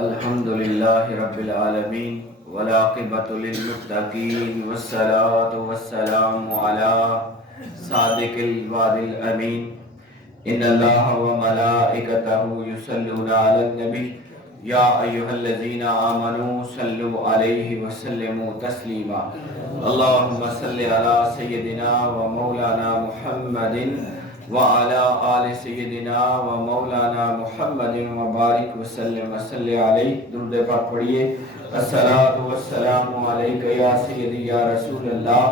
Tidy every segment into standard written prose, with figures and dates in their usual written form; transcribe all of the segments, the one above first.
الحمد لله رب العالمين والعاقبة للمتقين والصلاة والسلام على صادق الوعد الأمين إن الله وملائكته يصلون على النبي يا أيها الذين آمنوا صلوا عليه وسلموا تسليما اللهم صل على سيدنا ومولانا محمد وعلى آل سیدنا و مولانا محمد وبارک وسلم وصلی علیہ. درود پاک پڑھیے. الصلاۃ والسلام علیک یا سیدی یا رسول اللہ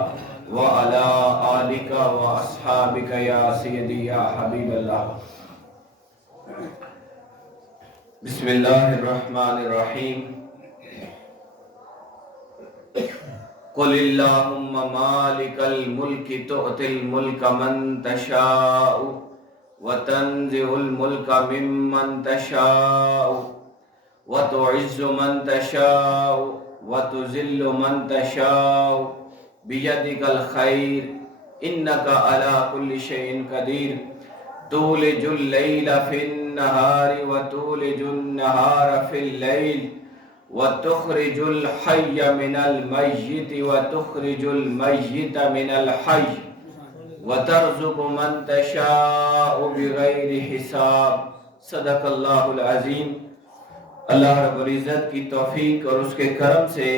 وعلی آلک و اصحابک یا سیدی یا حبیب اللہ. بسم اللہ الرحمن الرحیم. قل اللہم مالک الملک تؤتی الملک من تشاء وتنزع الملک ممن تشاء وتعز من تشاء وتذل من تشاء بیدک الخیر انک علی کل شیء قدیر تولج اللیل فی النہار وتولج النہار فی اللیل وتخرج الحي من الميت وتخرج الميت من الحي وترزق من تشاء بغیر حساب. صدق اللہ العظیم. اللہ رب العزت کی توفیق اور اس کے کرم سے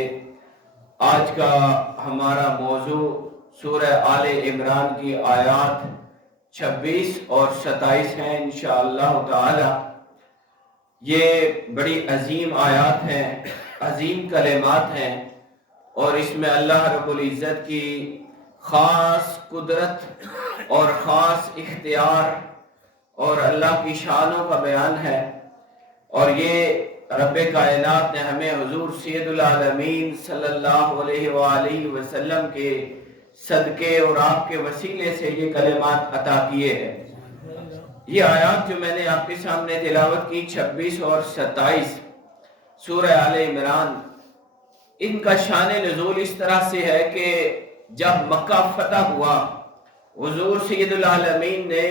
آج کا ہمارا موضوع سورہ آل عمران کی آیات 26 اور 27 ہیں انشاءاللہ تعالی. یہ بڑی عظیم آیات ہیں، عظیم کلمات ہیں، اور اس میں اللہ رب العزت کی خاص قدرت اور خاص اختیار اور اللہ کی شانوں کا بیان ہے. اور یہ رب کائنات نے ہمیں حضور سید العالمین صلی اللہ علیہ وآلہ وسلم کے صدقے اور آپ کے وسیلے سے یہ کلمات عطا کیے ہیں. یہ آیات جو میں نے آپ کے سامنے تلاوت کی 26 اور 27 سورہ آل عمران، ان کا شان نزول اس طرح سے ہے کہ جب مکہ فتح ہوا، حضور سید العالمین نے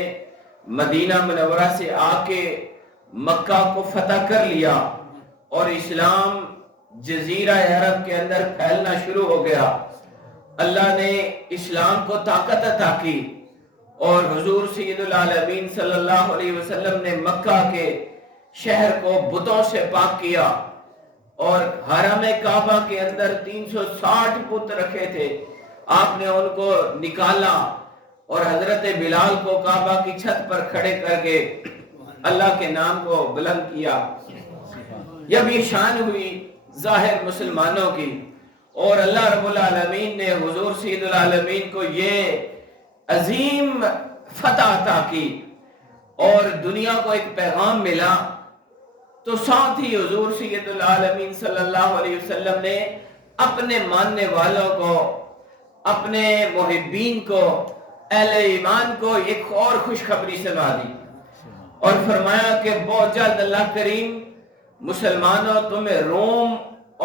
مدینہ منورہ سے آ کے مکہ کو فتح کر لیا اور اسلام جزیرہ عرب کے اندر پھیلنا شروع ہو گیا. اللہ نے اسلام کو طاقت عطا کی اور حضور سید العالمین صلی اللہ علیہ وسلم نے مکہ کے شہر کو بتوں سے پاک کیا اور حرم کعبہ کے اندر 360 بت رکھے تھے. آپ نے ان کو نکالا اور حضرت بلال کو کعبہ کی چھت پر کھڑے کر کے اللہ کے نام کو بلند کیا. جب یہ شان ہوئی ظاہر مسلمانوں کی اور اللہ رب العالمین نے حضور سید العالمین کو یہ عظیم فتح عطا کی اور دنیا کو ایک پیغام ملا، تو ساتھ ہی حضور سید العالمین صلی اللہ علیہ وسلم نے اپنے ماننے والوں کو، اپنے محبین کو، اہل ایمان کو ایک اور خوشخبری سنا دی اور فرمایا کہ بہت جلد اللہ کریم مسلمانوں تمہیں روم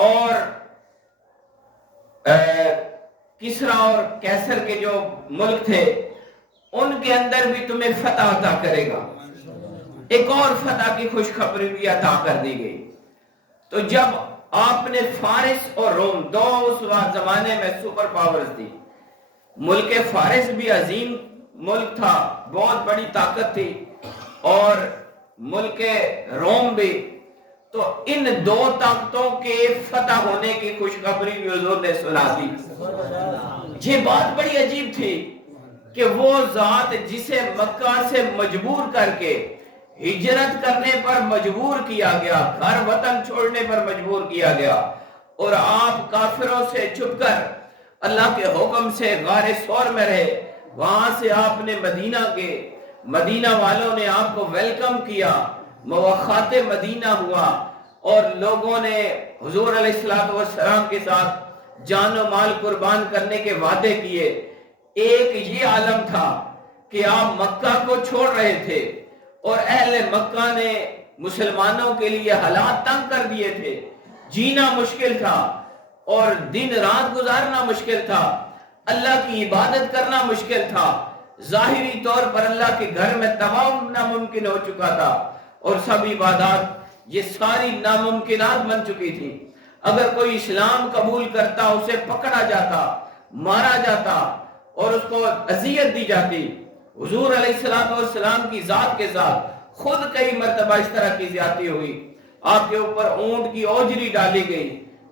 اور کسرا اور کیسر کے جو ملک تھے ان کے اندر بھی تمہیں فتح عطا کرے گا. ایک اور فتح کی خوشخبری بھی عطا کر دی گئی. تو جب آپ نے فارس اور روم، دو اس زمانے میں سپر پاورز تھی، ملک فارس بھی عظیم ملک تھا، بہت بڑی طاقت تھی، اور ملک روم بھی، تو ان دو طاقتوں کے فتح ہونے کی خوشخبری بھی حضور نے سنا دی. یہ بات بڑی عجیب تھی کہ وہ ذات جسے مکہ سے مجبور کر کے ہجرت کرنے پر مجبور کیا گیا، گھر وطن چھوڑنے پر مجبور کیا گیا، اور آپ کافروں سے چھپ کر اللہ کے حکم سے غار ثور میں رہے، وہاں سے آپ نے مدینہ والوں نے آپ کو ویلکم کیا، موخات مدینہ ہوا، اور لوگوں نے حضور علیہ السلام کے ساتھ جان و مال قربان کرنے کے وعدے کیے. ایک یہ عالم تھا کہ آپ مکہ کو چھوڑ رہے تھے اور اہل مکہ نے مسلمانوں کے لیے حالات تنگ کر دیے تھے، جینا مشکل تھا اور دن رات گزارنا مشکل تھا، اللہ کی عبادت کرنا مشکل تھا، ظاہری طور پر اللہ کے گھر میں طواف ناممکن ہو چکا تھا، اور سب عبادات یہ ساری ناممکنات بن چکی تھی. اگر کوئی اسلام قبول کرتا اسے پکڑا جاتا، مارا جاتا اور اس کو اذیت دی جاتی. حضور علیہ السلام کی ذات کے ساتھ خود کئی مرتبہ اس طرح کی زیادتی ہوئی. آپ کے اوپر اونٹ کی اوجری ڈالی گئی،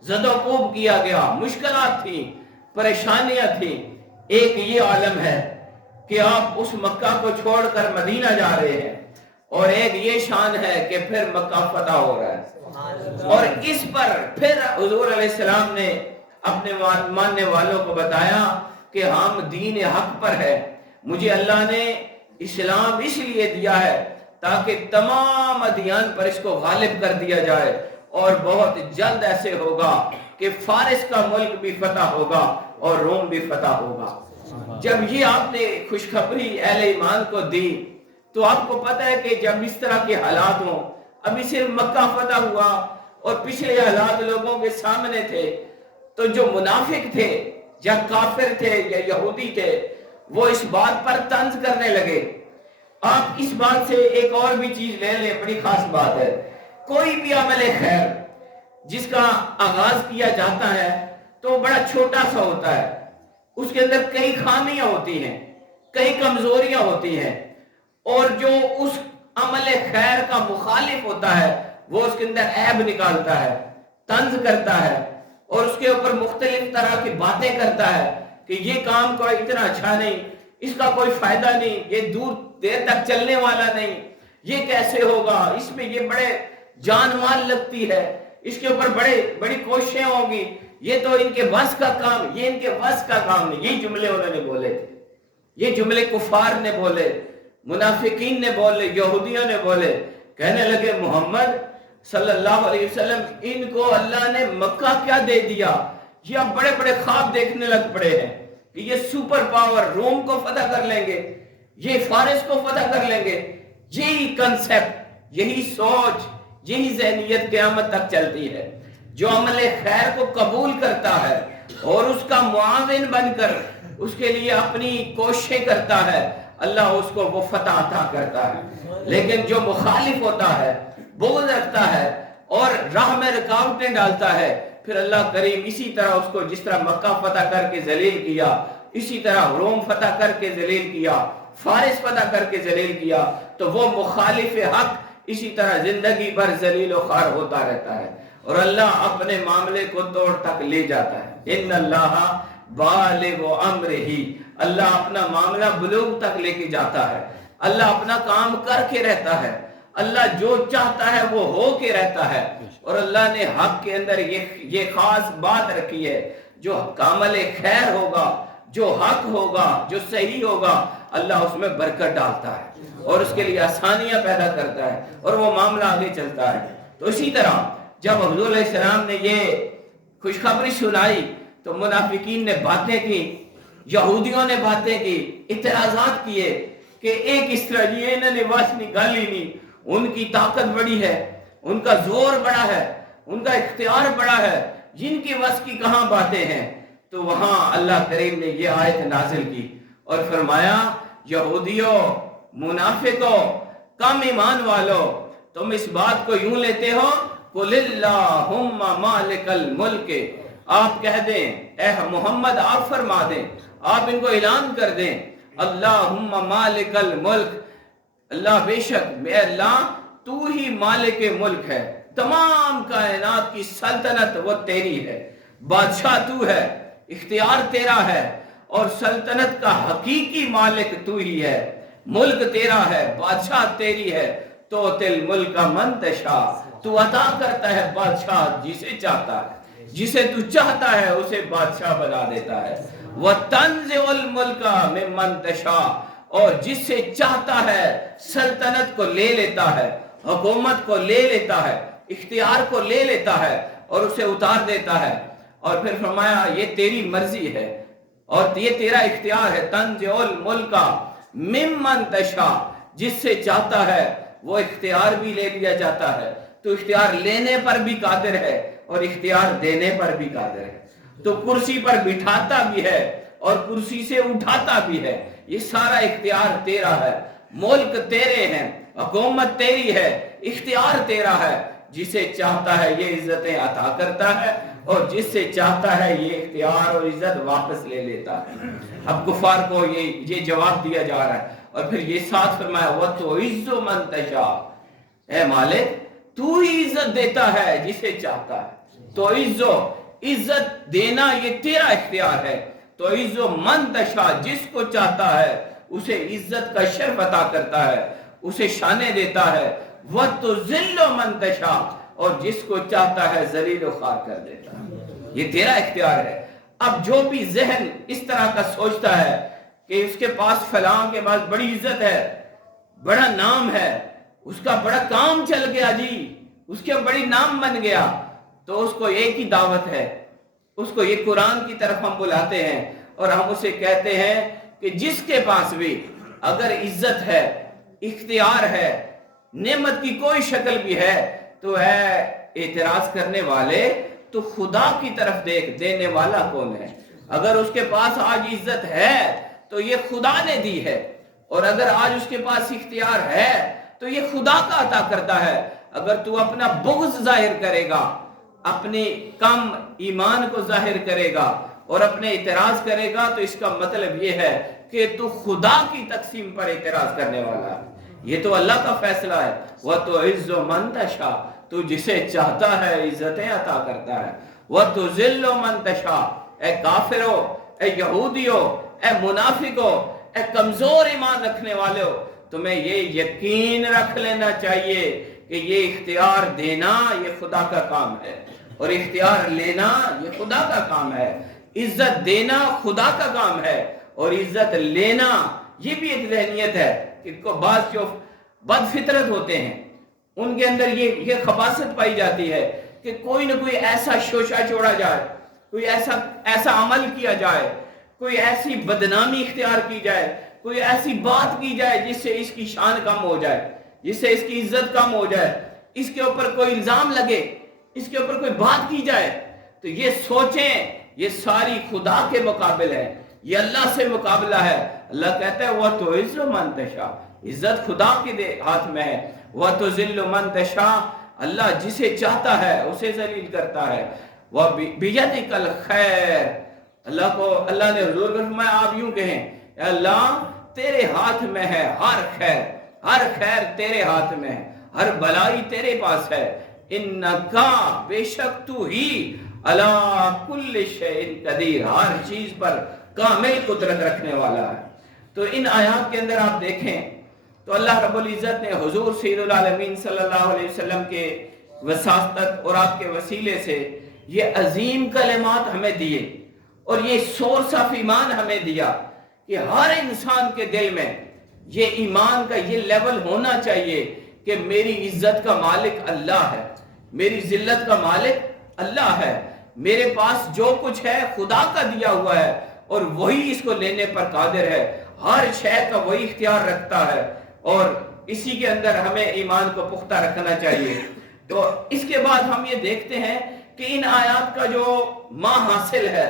زد و کوب کیا گیا، مشکلات تھیں، پریشانیاں تھیں. ایک یہ عالم ہے کہ آپ اس مکہ کو چھوڑ کر مدینہ جا رہے ہیں، اور ایک یہ شان ہے کہ پھر مکہ فتح ہو رہا ہے. اور اس پر پھر حضور علیہ السلام نے اپنے ماننے والوں کو بتایا کہ ہم دین حق پر ہے. مجھے اللہ نے اسلام اس لیے دیا ہے تاکہ تمام ادیان پر اس کو غالب کر دیا جائے، اور بہت جلد ایسے ہوگا کہ فارس کا ملک بھی فتح ہوگا اور روم بھی فتح ہوگا. جب یہ آپ نے خوشخبری اہل ایمان کو دی تو آپ کو پتہ ہے کہ جب اس طرح کے حالات ہوں، ابھی صرف مکہ فتح ہوا اور پچھلے حالات لوگوں کے سامنے تھے، تو جو منافق تھے یا کافر تھے یا یہودی تھے وہ اس بات پر طنز کرنے لگے. آپ اس بات سے ایک اور بھی چیز لے لیں، بڑی خاص بات ہے. کوئی بھی عمل خیر جس کا آغاز کیا جاتا ہے تو بڑا چھوٹا سا ہوتا ہے، اس کے اندر کئی خامیاں ہوتی ہیں، کئی کمزوریاں ہوتی ہیں، اور جو اس عمل خیر کا مخالف ہوتا ہے وہ اس کے اندر عیب نکالتا ہے، طنز کرتا ہے، اور اس کے اوپر مختلف طرح کی باتیں کرتا ہے کہ یہ کام کوئی اتنا اچھا نہیں، اس کا کوئی فائدہ نہیں، یہ دیر تک چلنے والا نہیں، یہ کیسے ہوگا، اس میں یہ بڑے جان مال لگتی ہے، اس کے اوپر بڑی کوششیں ہوں گی، یہ تو ان کے بس کا کام، یہ ان کے بس کا کام نہیں. یہ جملے انہوں نے بولے تھے، یہ جملے کفار نے بولے، منافقین نے بولے، یہودیوں نے بولے. کہنے لگے محمد صلی اللہ علیہ وسلم ان کو اللہ نے مکہ کیا دے دیا؟ یہ اب بڑے بڑے خواب دیکھنے لگ پڑے ہیں کہ یہ سپر پاور روم کو فتح کر لیں گے، یہ فارس کو فتح کر لیں گے. یہی کنسپٹ، یہی سوچ، یہی ذہنیت قیامت تک چلتی ہے. جو عمل خیر کو قبول کرتا ہے اور اس کا معاون بن کر اس کے لیے اپنی کوششیں کرتا ہے، اللہ اس کو وہ فتح عطا کرتا ہے. لیکن جو مخالف ہوتا ہے، بغض رکھتا ہے اور راہ میں رکاوٹیں ڈالتا ہے، پھر اللہ کریم اسی طرح اس کو جس طرح مکہ فتح کر کے ذلیل کیا، اسی طرح روم فتح کر کے ذلیل کیا، فارس فتح کر کے ذلیل کیا، تو وہ مخالف حق اسی طرح زندگی بھر ذلیل و خوار ہوتا رہتا ہے، اور اللہ اپنے معاملے کو توڑ تک لے جاتا ہے. ان اللہ بالغ امرہ، اللہ اپنا معاملہ بلوغ تک لے کے جاتا ہے. اللہ اپنا کام کر کے رہتا ہے، اللہ جو چاہتا ہے وہ ہو کے رہتا ہے. اور اللہ نے حق کے اندر یہ خاص بات رکھی ہے، جو عمل خیر ہوگا، جو حق ہوگا، جو صحیح ہوگا، اللہ اس میں برکت ڈالتا ہے اور اس کے لیے آسانیاں پیدا کرتا ہے اور وہ معاملہ آگے چلتا ہے. تو اسی طرح جب حضور علیہ السلام نے یہ خوشخبری سنائی تو منافقین نے باتیں کی، یہودیوں نے باتیں کی، اعتراضات کیے کہ ایک اس طرح یہ انہوں نے بات نکالی نہیں، ان کی طاقت بڑی ہے، ان کا زور بڑا ہے، ان کا اختیار بڑا ہے، جن کی بس کی کہاں باتیں ہیں. تو وہاں اللہ کریم نے یہ آیت نازل کی اور فرمایا یہودیوں، منافقوں، کم ایمان والو، تم اس بات کو یوں لیتے ہو قُلِ اللَّهُمَّ مَالِكَ الْمُلْكِ، آپ کہہ دیں، اے محمد آپ فرما دیں، آپ ان کو اعلان کر دیں، اللہم مالک الملک، اللہ بے شک میں اللہ تو ہی مالک ملک ہے، تمام کائنات کی سلطنت وہ تیری ہے، بادشاہ تو ہے، اختیار تیرا ہے، اور سلطنت کا حقیقی مالک تو ہی ہے، ملک تیرا ہے، بادشاہ تیری ہے. تو تل ملک من تشاء، تو عطا کرتا ہے بادشاہ جسے چاہتا ہے، جسے تو چاہتا ہے اسے بادشاہ بنا دیتا ہے. وَتَنزِعُ الْمُلْكَ مِمَّن تَشَاءُ، اور جس سے چاہتا ہے سلطنت کو لے لیتا ہے، حکومت کو لے لیتا ہے، اختیار کو لے لیتا ہے اور اسے اتار دیتا ہے. اور پھر فرمایا یہ تیری مرضی ہے اور یہ تیرا اختیار ہے. تَنزِعُ الْمُلْكَ مِمَّن تَشَاءُ، جس سے چاہتا ہے وہ اختیار بھی لے لیا جاتا ہے. تو اختیار لینے پر بھی قادر ہے اور اختیار دینے پر بھی قادر ہے. تو کرسی پر بٹھاتا بھی ہے اور کرسی سے اٹھاتا بھی ہے. یہ سارا اختیار تیرا ہے، ملک تیرے ہیں، حکومت تیری ہے، اختیار تیرا ہے. جسے چاہتا ہے یہ عزتیں عطا کرتا ہے اور جس سے چاہتا ہے یہ اختیار اور عزت واپس لے لیتا ہے۔ اب کفار کو یہ جواب دیا جا رہا ہے، اور پھر یہ ساتھ فرمایا وَتُعِزُّ مَن تَشَاءُ، اے مالک تو ہی عزت دیتا ہے جسے چاہتا ہے۔ تو عزت دینا یہ تیرا اختیار ہے۔ تو عزو من تشاء، جس کو چاہتا ہے اسے عزت کا شرف عطا کرتا ہے، اسے شانے دیتا ہے۔ وَتُذِلُّ مَن تشاء، اور جس کو چاہتا ہے ذلیل و خوار کر دیتا ہے۔ یہ تیرا اختیار ہے۔ اب جو بھی ذہن اس طرح کا سوچتا ہے کہ اس کے پاس فلاں کے پاس بڑی عزت ہے، بڑا نام ہے، اس کا بڑا کام چل گیا جی، اس کے بڑی نام بن گیا، تو اس کو ایک ہی دعوت ہے، اس کو یہ قرآن کی طرف ہم بلاتے ہیں اور ہم اسے کہتے ہیں کہ جس کے پاس بھی اگر عزت ہے، اختیار ہے، نعمت کی کوئی شکل بھی ہے، تو ہے اعتراض کرنے والے تو خدا کی طرف دیکھ، دینے والا کون ہے؟ اگر اس کے پاس آج عزت ہے تو یہ خدا نے دی ہے، اور اگر آج اس کے پاس اختیار ہے تو یہ خدا کا عطا کرتا ہے۔ اگر تو اپنا بغض ظاہر کرے گا، اپنے کم ایمان کو ظاہر کرے گا اور اپنے اعتراض کرے گا، تو اس کا مطلب یہ ہے کہ تو خدا کی تقسیم پر اعتراض کرنے والا ہے۔ یہ تو اللہ کا فیصلہ ہے۔ وَتُعِزُّ مَن تَشَاءُ، تو جسے چاہتا ہے عزتیں عطا کرتا ہے۔ وَتُذِلُّ مَن تَشَاءُ، اے کافرو، اے یہودیو، اے منافقو، اے کمزور ایمان رکھنے والے ہو، تمہیں یہ یقین رکھ لینا چاہیے کہ یہ اختیار دینا یہ خدا کا کام ہے، اور اختیار لینا یہ خدا کا کام ہے۔ عزت دینا خدا کا کام ہے، اور عزت لینا یہ بھی ایک ذہنیت ہے کہ بعض جو بد فطرت ہوتے ہیں ان کے اندر یہ خباثت پائی جاتی ہے کہ کوئی نہ کوئی ایسا شوشہ چھوڑا جائے، کوئی ایسا عمل کیا جائے، کوئی ایسی بدنامی اختیار کی جائے، کوئی ایسی بات کی جائے جس سے اس کی شان کم ہو جائے، جس سے اس کی عزت کم ہو جائے، اس کے اوپر کوئی الزام لگے، اس کے اوپر کوئی بات کی جائے، تو یہ سوچیں یہ ساری خدا کے مقابل ہے، یہ اللہ سے مقابلہ ہے۔ اللہ کہتا ہے وَتُعِزُّ مَن تَشَاءُ، عزت خدا کے ہاتھ میں ہے۔ وَتُذِلُّ مَن تَشَاءُ، اللہ جسے چاہتا ہے اسے ذلیل کرتا ہے۔ وَبِيَدِكَ الْخَيْرُ، اللہ نے حضور کو فرمایا آپ یوں کہیں اے اللہ تیرے ہاتھ میں ہے ہر خیر تیرے ہاتھ میں ہے، ہر بلائی تیرے پاس ہے۔ اِنَّكَ، بے شک تو ہی، عَلَىٰ كُلِّ شَيْءٍ قدیر، ہر چیز پر کامل قدرت رکھنے والا ہے۔ تو ان آیات کے اندر آپ دیکھیں تو اللہ رب العزت نے حضور سید العالمین صلی اللہ علیہ وسلم کے وساطت اور آپ کے وسیلے سے یہ عظیم کلمات ہمیں دیے، اور یہ سورس آف ایمان ہمیں دیا کہ ہر انسان کے دل میں یہ ایمان کا یہ لیول ہونا چاہیے کہ میری عزت کا مالک اللہ ہے، میری ذلت کا مالک اللہ ہے، میرے پاس جو کچھ ہے خدا کا دیا ہوا ہے، اور وہی اس کو لینے پر قادر ہے، ہر شے کا وہی اختیار رکھتا ہے، اور اسی کے اندر ہمیں ایمان کو پختہ رکھنا چاہیے۔ تو اس کے بعد ہم یہ دیکھتے ہیں کہ ان آیات کا جو حاصل ہے،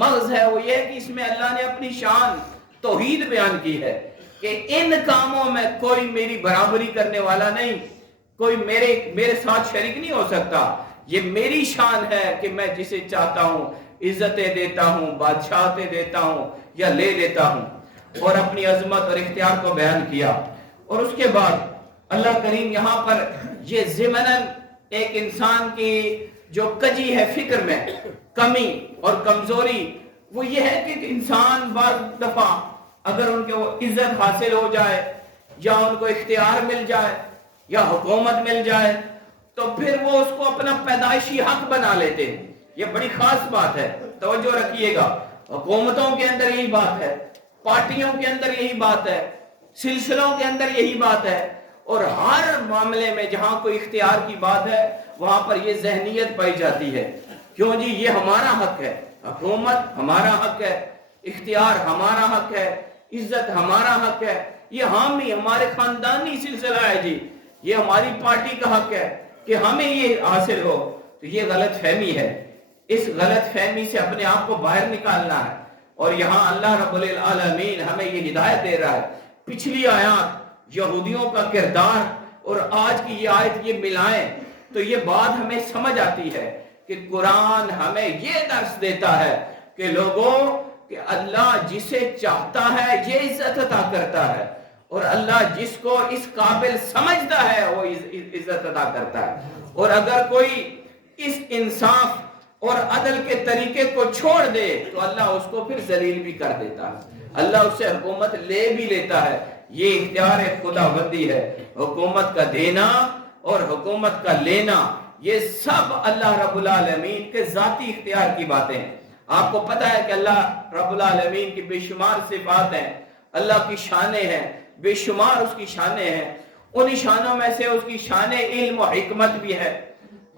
مغز ہے، وہ یہ ہے کہ اس میں اللہ نے اپنی شان توحید بیان کی ہے کہ ان کاموں میں کوئی میری برابری کرنے والا نہیں، کوئی میرے ساتھ شریک نہیں ہو سکتا۔ یہ میری شان ہے کہ میں جسے چاہتا ہوں عزتیں دیتا ہوں، بادشاہتیں دیتا ہوں یا لے لیتا ہوں، اور اپنی عظمت اور اختیار کو بیان کیا۔ اور اس کے بعد اللہ کریم یہاں پر یہ ضمناً ایک انسان کی جو کجی ہے فکر میں کمی اور کمزوری، وہ یہ ہے کہ انسان بعض دفعہ اگر ان کے وہ عزت حاصل ہو جائے یا ان کو اختیار مل جائے یا حکومت مل جائے تو پھر وہ اس کو اپنا پیدائشی حق بنا لیتے ہیں۔ یہ بڑی خاص بات ہے، توجہ رکھیے گا۔ حکومتوں کے اندر یہی بات ہے، پارٹیوں کے اندر یہی بات ہے، سلسلوں کے اندر یہی بات ہے، اور ہر معاملے میں جہاں کوئی اختیار کی بات ہے وہاں پر یہ ذہنیت پائی جاتی ہے، کیوں جی یہ ہمارا حق ہے، حکومت ہمارا حق ہے، اختیار ہمارا حق ہے، عزت ہمارا حق ہے، یہ ہمارے خاندانی سلسلہ ہے جی، یہ ہماری پارٹی کا حق ہے کہ ہمیں یہ حاصل ہو۔ تو یہ غلط فہمی ہے، اس غلط فہمی سے اپنے آپ کو باہر نکالنا ہے، اور یہاں اللہ رب العالمین ہمیں یہ ہدایت دے رہا ہے۔ پچھلی آیات یہودیوں کا کردار اور آج کی یہ آیت یہ ملائیں، تو یہ بات ہمیں سمجھ آتی ہے کہ قرآن ہمیں یہ درس دیتا ہے کہ لوگوں کہ اللہ جسے چاہتا ہے یہ عزت عطا کرتا ہے، اور اللہ جس کو اس قابل سمجھتا ہے وہ عزت عطا کرتا ہے، اور اگر کوئی اس انصاف اور عدل کے طریقے کو چھوڑ دے تو اللہ اس کو پھر ذلیل بھی کر دیتا ہے، اللہ اس سے حکومت لے بھی لیتا ہے۔ یہ اختیار خداوندی ہے، حکومت کا دینا اور حکومت کا لینا یہ سب اللہ رب العالمین کے ذاتی اختیار کی باتیں ہیں۔ آپ کو پتہ ہے کہ اللہ رب العالمین کی بے شمار صفات ہیں، اللہ کی شانیں ہیں، بے شمار اس کی شانیں ہیں، انہی شانوں میں سے اس کی شان علم و حکمت بھی ہے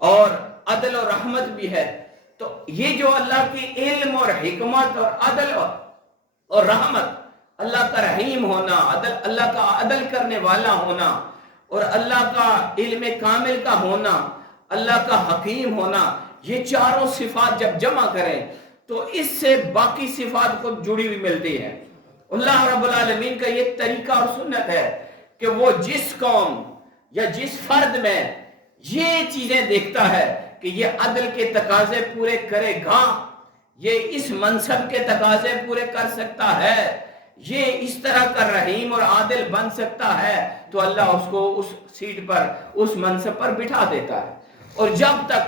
اور عدل و رحمت بھی ہے۔ تو یہ جو اللہ کی علم اور حکمت اور عدل اور رحمت، اللہ کا رحیم ہونا، اللہ کا عدل کرنے والا ہونا، اور اللہ کا علم کامل کا ہونا، اللہ کا حکیم ہونا، یہ چاروں صفات جب جمع کریں تو اس سے باقی صفات کو جڑی ہوئی ملتی ہے۔ اللہ رب العالمین کا یہ طریقہ اور سنت ہے کہ وہ جس قوم یا جس فرد میں یہ چیزیں دیکھتا ہے کہ یہ عدل کے تقاضے پورے کرے گا، یہ اس منصب کے تقاضے پورے کر سکتا ہے، یہ اس طرح کا رحیم اور عادل بن سکتا ہے، تو اللہ اس کو اس سیٹ پر، اس منصب پر بٹھا دیتا ہے۔ اور جب تک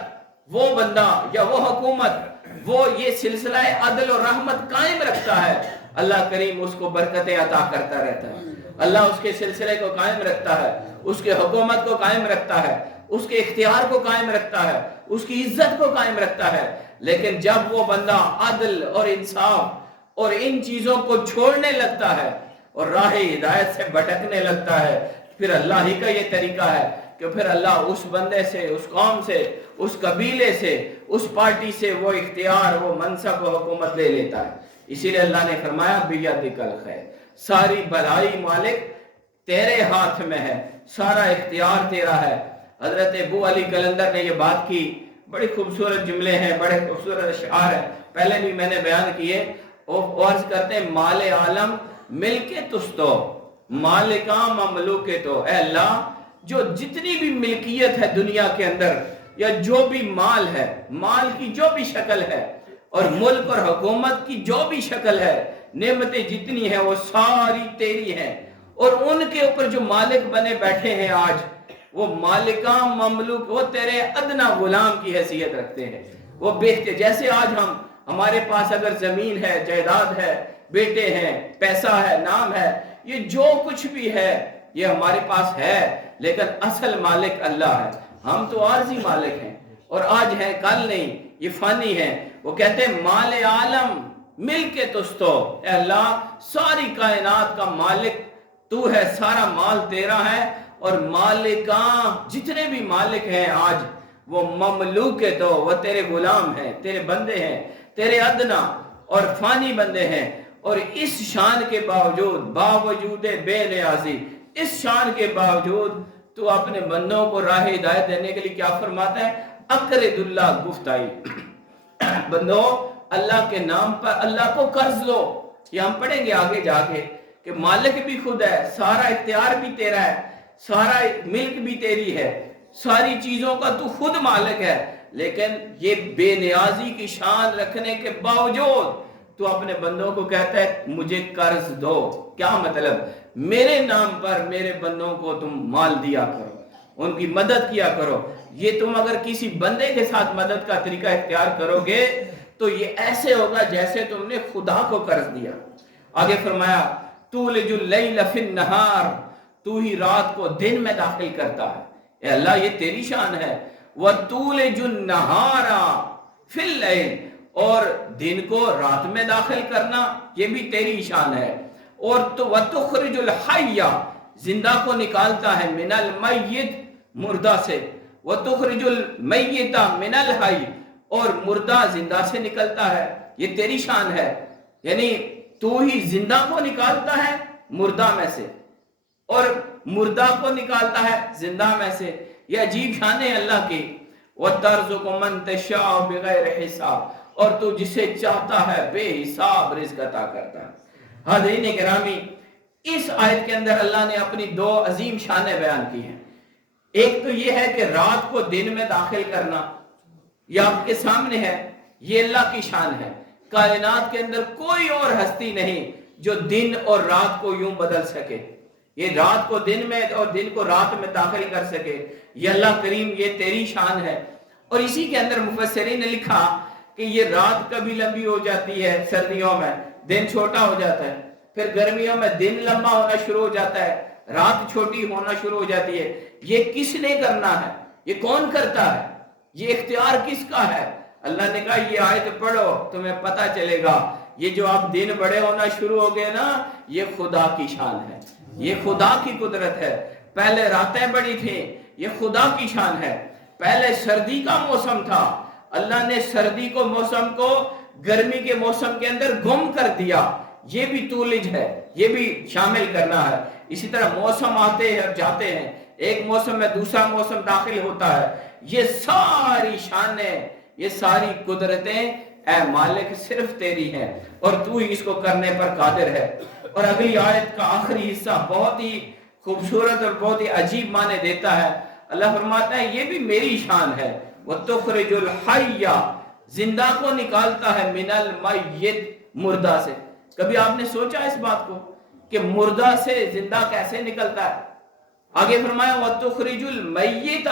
وہ بندہ یا وہ حکومت وہ یہ سلسلہ عدل اور رحمت قائم رکھتا ہے، اللہ کریم اس کو برکتیں عطا کرتا رہتا ہے، اللہ اس کے سلسلے کو قائم رکھتا ہے، اس کے حکومت کو قائم رکھتا ہے، اس کے اختیار کو قائم رکھتا ہے، اس کی عزت کو قائم رکھتا ہے۔ لیکن جب وہ بندہ عدل اور انصاف اور ان چیزوں کو چھوڑنے لگتا ہے اور راہ ہدایت سے بھٹکنے لگتا ہے، پھر اللہ ہی کا یہ طریقہ ہے کہ پھر اللہ اس بندے سے، اس قوم سے، اس قبیلے سے، اس پارٹی سے وہ اختیار، وہ منصب، وہ حکومت لے لیتا ہے۔ اسی لیے اللہ نے فرمایا بیدک الخیر، ساری بھلائی مالک تیرے ہاتھ میں ہے، سارا اختیار تیرا ہے۔ حضرت ابو علی قلندر نے یہ بات کی، بڑی خوبصورت جملے ہیں، بڑے خوبصورت اشعار ہیں، پہلے بھی میں نے بیان کیے۔ وہ عرض کرتے ہیں مال عالم مل کے تستو مالکاں مملوک تو، اے اللہ جو جتنی بھی ملکیت ہے دنیا کے اندر، یا جو بھی مال ہے، مال کی جو بھی شکل ہے، اور ملک اور حکومت کی جو بھی شکل ہے، نعمتیں جتنی ہیں وہ ساری تیری ہیں، اور ان کے اوپر جو مالک بنے بیٹھے ہیں آج، وہ مالکاں مملوک، وہ تیرے ادنا غلام کی حیثیت رکھتے ہیں۔ وہ بیچتے، جیسے آج ہمارے پاس اگر زمین ہے، جائیداد ہے، بیٹے ہیں، پیسہ ہے، نام ہے، یہ جو کچھ بھی ہے یہ ہمارے پاس ہے، لیکن اصل مالک اللہ ہے، ہم تو عارضی مالک ہیں، اور آج ہیں کل نہیں، یہ فانی ہیں۔ وہ کہتے ہیں مال عالم مل کے تستو، اے اللہ ساری کائنات کا مالک تو ہے، سارا مال تیرا ہے، اور مالکاں جتنے بھی مالک ہیں آج وہ مملوک تو، وہ تیرے غلام ہیں، تیرے بندے ہیں، تیرے ادنا اور فانی بندے ہیں۔ اور اس شان کے باوجود بے نیازی، اس شان کے باوجود تو اپنے بندوں کو راہ ہدایت دینے کے لیے کیا فرماتا ہے؟ اقرض اللہ گفتائی، بندوں اللہ کے نام پر اللہ کو قرض لو۔ یہ ہم پڑھیں گے آگے جا کے کہ مالک بھی خود ہے، سارا اختیار بھی تیرا ہے، سارا ملک بھی تیری ہے، ساری چیزوں کا تو خود مالک ہے، لیکن یہ بے نیازی کی شان رکھنے کے باوجود تو اپنے بندوں کو کہتا ہے مجھے قرض دو۔ کیا مطلب؟ میرے نام پر میرے بندوں کو تم مال دیا کرو، ان کی مدد کیا کرو۔ یہ تم اگر کسی بندے کے ساتھ مدد کا طریقہ اختیار کرو گے تو یہ ایسے ہوگا جیسے تم نے خدا کو قرض دیا۔ آگے فرمایا تولج اللیل فی النہار، تو ہی رات کو دن میں داخل کرتا ہے۔ اے اللہ یہ تیری شان ہے۔ وَتُولِجُ النَّهَارَ فِي اللَّيْلِ، اور دن کو رات میں داخل کرنا یہ بھی تیری شان ہے۔ اور تو وَتُخْرِجُ الْحَيَّ، زندہ کو نکالتا ہے، مِنَ الْمَيِّتِ، مردہ سے، وَتُخْرِجُ الْمَيِّتَ مِنَ الْحَيِّ، اور مردہ زندہ سے نکلتا ہے، یہ تیری شان ہے۔ یعنی تو ہی زندہ کو نکالتا ہے مردہ میں سے، اور مردہ کو نکالتا ہے زندہ میں سے۔ یہ عجیب شان ہے اللہ کی۔ وَتَرْزُقُ مَن تَشَاءُ بِغَيْرِ حِسَابٍ، اور تو جسے چاہتا ہے بے حساب رزق عطا کرتا ہے۔ حاضرین گرامی، اس آیت کے اندر اللہ نے اپنی دو عظیم شانیں بیان کی ہیں۔ ایک تو یہ ہے کہ رات کو دن میں داخل کرنا، یہ آپ کے سامنے ہے، یہ اللہ کی شان ہے۔ کائنات کے اندر کوئی اور ہستی نہیں جو دن اور رات کو یوں بدل سکے، یہ رات کو دن میں اور دن کو رات میں داخل کر سکے، یہ اللہ کریم، یہ تیری شان ہے۔ اور اسی کے اندر مفسرین نے لکھا کہ یہ رات کبھی لمبی ہو جاتی ہے سردیوں میں، دن چھوٹا ہو جاتا ہے، پھر گرمیوں میں دن لمبا ہونا شروع ہو جاتا ہے، رات چھوٹی ہونا شروع ہو جاتی ہے۔ یہ کس نے کرنا ہے؟ یہ کون کرتا ہے؟ یہ اختیار کس کا ہے؟ اللہ نے کہا یہ آیت پڑھو تمہیں پتہ چلے گا، یہ جو آپ دن بڑے ہونا شروع ہو گئے نا، یہ خدا کی شان ہے، یہ خدا کی قدرت ہے۔ پہلے راتیں بڑی تھیں، یہ خدا کی شان ہے۔ پہلے سردی کا موسم تھا، اللہ نے سردی کو موسم کو گرمی کے موسم کے اندر گم کر دیا، یہ بھی تولج ہے، یہ بھی شامل کرنا ہے۔ اسی طرح موسم آتے ہیں اور جاتے ہیں، ایک موسم میں دوسرا موسم داخل ہوتا ہے۔ یہ ساری شانیں، یہ ساری قدرتیں اے مالک صرف تیری ہیں، اور تو ہی اس کو کرنے پر قادر ہے۔ اور اگلی آیت کا آخری حصہ بہت ہی خوبصورت اور بہت ہی عجیب معنی دیتا ہے۔ اللہ فرماتا ہے یہ بھی میری شان ہے، وَتُخْرِجُ الْحَيَّ، زندہ کو نکالتا ہے، مِنَ الْمَيِّتِ، مردہ سے۔ کبھی آپ نے سوچا اس بات کو کہ مردہ سے زندہ کیسے نکلتا ہے؟ آگے فرمایا وَتُخْرِجُ الْمَيِّتَ،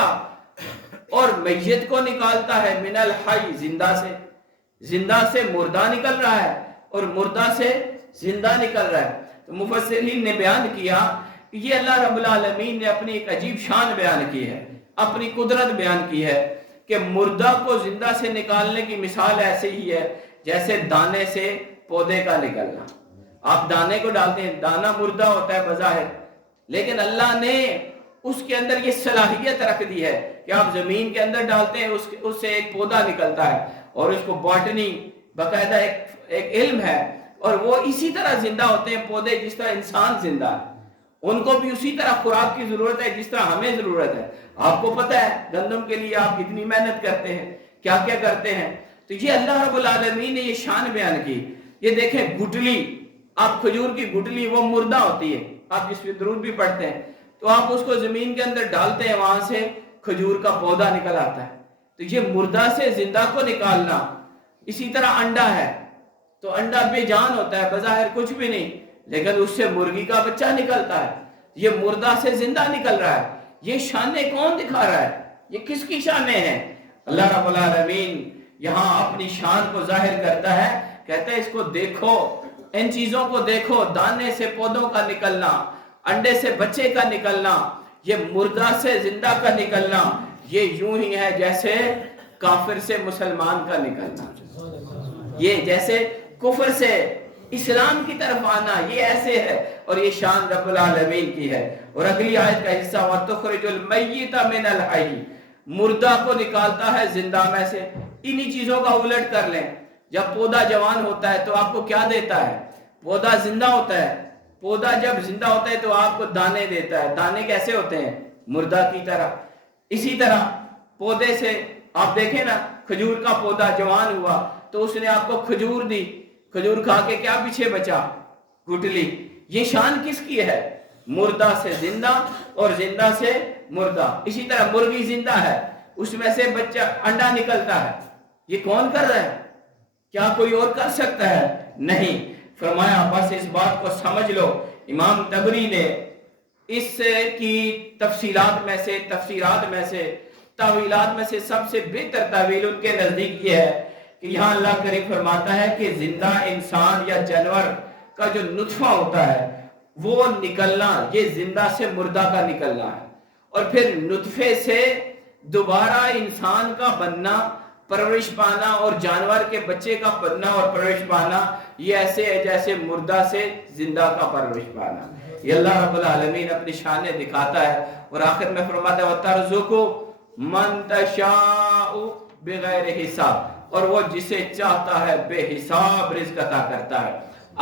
اور میت کو نکالتا ہے، مِنَ الْحَيِّ، زندہ سے۔ زندہ سے مردہ نکل رہا ہے اور مردہ سے زندہ نکل رہا ہے۔ تو مفسرین نے بیان کیا کہ یہ اللہ رب العالمین نے اپنی ایک عجیب شان بیان کی ہے، اپنی قدرت بیان کی ہے کہ مردہ کو زندہ سے نکالنے کی مثال ایسے ہی ہے جیسے دانے سے پودے کا نکلنا۔ آپ دانے کو ڈالتے ہیں، دانہ مردہ ہوتا ہے بظاہر، لیکن اللہ نے اس کے اندر یہ صلاحیت رکھ دی ہے کہ آپ زمین کے اندر ڈالتے ہیں، اس سے ایک پودا نکلتا ہے، اور اس کو باٹنی باقاعدہ ایک علم ہے، اور وہ اسی طرح زندہ ہوتے ہیں پودے جس طرح انسان زندہ ہے، ان کو بھی اسی طرح خوراک کی ضرورت ہے جس طرح ہمیں ضرورت ہے۔ آپ کو پتہ ہے گندم کے لیے آپ کتنی محنت کرتے ہیں، کیا کیا کرتے ہیں۔ تو یہ اللہ رب العالمین نے یہ شان بیان کی۔ یہ دیکھیں گٹلی، آپ کھجور کی گٹلی وہ مردہ ہوتی ہے، آپ جس پہ درود بھی پڑھتے ہیں، تو آپ اس کو زمین کے اندر ڈالتے ہیں، وہاں سے کھجور کا پودا نکل آتا ہے۔ تو یہ مردہ سے زندہ کو نکالنا۔ اسی طرح انڈا ہے، تو انڈا بے جان ہوتا ہے، بظاہر کچھ بھی نہیں، لیکن اس سے مرغی کا بچہ نکلتا ہے، یہ مردہ سے زندہ نکل رہا ہے۔ یہ شانیں کون دکھا رہا ہے؟ یہ کس کی شانیں ہیں؟ اللہ رب العالمین یہاں اپنی شان کو ظاہر کرتا ہے، کہتا ہے اس کو دیکھو، ان چیزوں کو دیکھو، دانے سے پودوں کا نکلنا، انڈے سے بچے کا نکلنا، یہ مردہ سے زندہ کا نکلنا، یہ یوں ہی ہے جیسے کافر سے مسلمان کا نکلنا، یہ جیسے کفر سے اسلام کی طرف آنا، یہ ایسے ہے، اور یہ شان رب العالمین کی ہے۔ اور اگلی آیت کا حصہ وَتُخْرِجُ الْمَيِّتَ مِنَ الْحَيِّ، مردہ کو نکالتا ہے زندہ میں سے۔ انہی چیزوں کا الٹ کر لیں، جب پودا جوان ہوتا ہے تو آپ کو کیا دیتا ہے؟ پودا زندہ ہوتا ہے، پودا جب زندہ ہوتا ہے تو آپ کو دانے دیتا ہے۔ دانے کیسے ہوتے ہیں؟ مردہ کی طرح۔ اسی طرح پودے سے آپ دیکھیں نا، کھجور کا پودا جوان ہوا تو اس نے آپ کو کھجور دی، کھجور کھا کے کیا پیچھے بچا؟ گٹلی۔ یہ شان کس کی ہے؟ مردہ سے زندہ اور زندہ سے مردہ۔ اسی طرح مرغی زندہ ہے، اس میں سے بچہ انڈا نکلتا ہے، یہ کون کر رہا ہے؟ کیا کوئی اور کر سکتا ہے؟ نہیں۔ فرمایا بس اس بات کو سمجھ لو۔ امام طبری نے اس کی تفصیلات میں سے، تفسیرات میں سے، تاویلات میں سے سب سے بہتر تاویل ان کے نزدیک یہ ہے کہ یہاں اللہ کریم فرماتا ہے کہ زندہ انسان یا جانور کا جو نطفہ ہوتا ہے وہ نکلنا، یہ زندہ سے مردہ کا نکلنا ہے، اور پھر نطفے سے دوبارہ انسان کا بننا، پرورش پانا، اور جانور کے بچے کا بننا اور پرورش پانا، یہ ایسے ہے جیسے مردہ سے زندہ کا پرورش پانا۔ یہ اللہ رب العالمین اپنی شانیں دکھاتا ہے، اور آخر میں فرماتا ہے وَتَرْزُقُ مَن تَشَاءُ بِغَيْرِ حساب، اور وہ جسے چاہتا ہے بے حساب رزق عطا کرتا ہے۔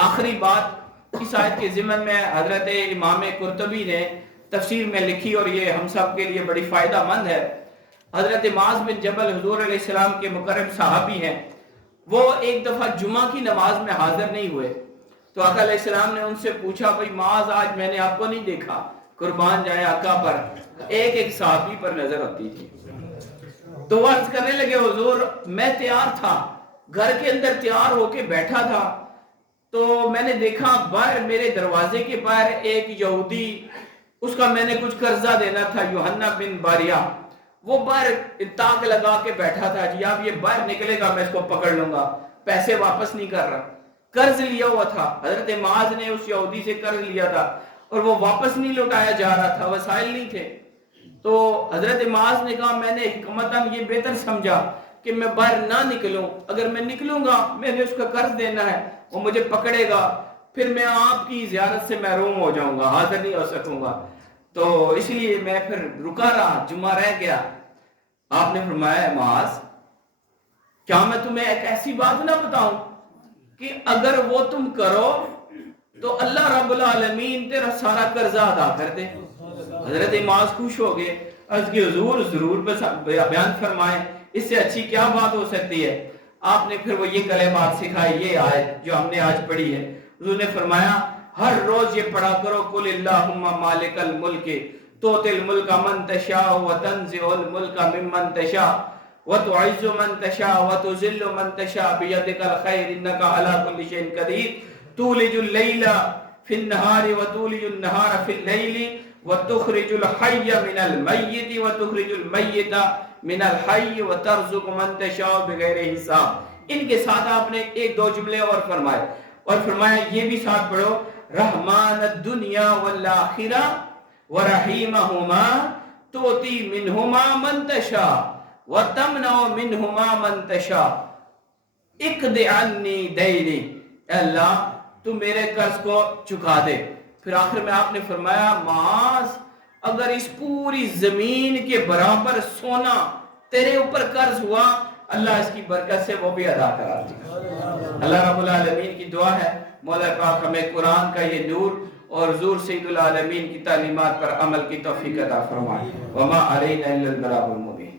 آخری بات اس آیت کے ضمن میں حضرت امام قرطبی نے تفسیر میں لکھی، اور یہ ہم سب کے لیے بڑی فائدہ مند ہے۔ حضرت معاذ بن جبل حضور علیہ السلام کے مقرب صحابی ہیں، وہ ایک دفعہ جمعہ کی نماز میں حاضر نہیں ہوئے، تو آقا علیہ السلام نے ان سے پوچھا بھئی معاذ آج میں نے آپ کو نہیں دیکھا، قربان جائے آقا پر۔ ایک ایک صحابی پر نظر ہوتی تھی. تو وہ عرض کرنے لگے حضور میں تیار تھا, گھر کے اندر تیار ہو کے بیٹھا تھا, تو میں نے دیکھا باہر میرے دروازے کے باہر ایک یہودی, اس کا میں نے کچھ قرضہ دینا تھا, یوحنا بن باریہ, وہ باہر تاک لگا کے بیٹھا تھا, جی اب یہ باہر نکلے گا میں اس کو پکڑ لوں گا, پیسے واپس نہیں کر رہا. قرض لیا ہوا تھا, حضرت معاذ نے اس یہودی سے قرض لیا تھا اور وہ واپس نہیں لوٹایا جا رہا تھا, وسائل نہیں تھے. تو حضرت معاذ نے کہا میں نے حکمتاً یہ بہتر سمجھا کہ میں باہر نہ نکلوں, اگر میں نکلوں گا میں نے اس کا قرض دینا ہے, وہ مجھے پکڑے گا, پھر میں آپ کی زیارت سے محروم ہو جاؤں گا, حاضر نہیں ہو سکوں گا. تو اس لیے میں پھر رکا رہا, جمعہ رہ گیا. آپ نے فرمایا معاذ کیا میں تمہیں ایک ایسی بات نہ بتاؤں کہ اگر وہ تم کرو تو اللہ رب العالمین تیرا سارا قرضہ ادا کر دے. حضرت معاذ خوش ہو گئے, عرض کی حضور ضرور بیان فرمائیں, اس سے اچھی کیا بات ہو سکتی ہے. آپ نے پھر وہ یہ کلمات سکھائے, یہ آیت جو ہم نے آج پڑھی ہے. حضور نے فرمایا ہر روز یہ پڑھا کرو, قل اللہم مالک الملک تؤتی الملک من تشاء وتنزع الملک ممن تشاء وتعز من تشاء وتذل من تشاء بیدک الخیر انک علی کل شیء قدیر تولج اللیل فی النہار وتولج النہار فی اللیل وتخرج الحی من المیت وتخرج المیت من الحی وترزق من تشاء بغیر حساب. ان کے ساتھ آپ نے ایک دو جملے اور فرمائے, اور فرمایا یہ بھی ساتھ پڑھو, رحمان الدنیا والآخرہ ورحیمہما توتی منہما من تشاء وتمنع منہما من تشاء اقض عنی دینی, اے اللہ تو میرے قرض کو چکا دے. پھر آخر میں آپ نے فرمایا معاذ اگر اس پوری زمین کے برابر سونا تیرے اوپر قرض ہوا, اللہ اس کی برکت سے وہ بھی ادا کرا دے. اللہ رب العالمین کی دعا ہے مولا پاک ہمیں قرآن کا یہ نور اور حضور سید العالمین کی تعلیمات پر عمل کی توفیق عطا فرمائے. وما علینا الا البلاغ المبین.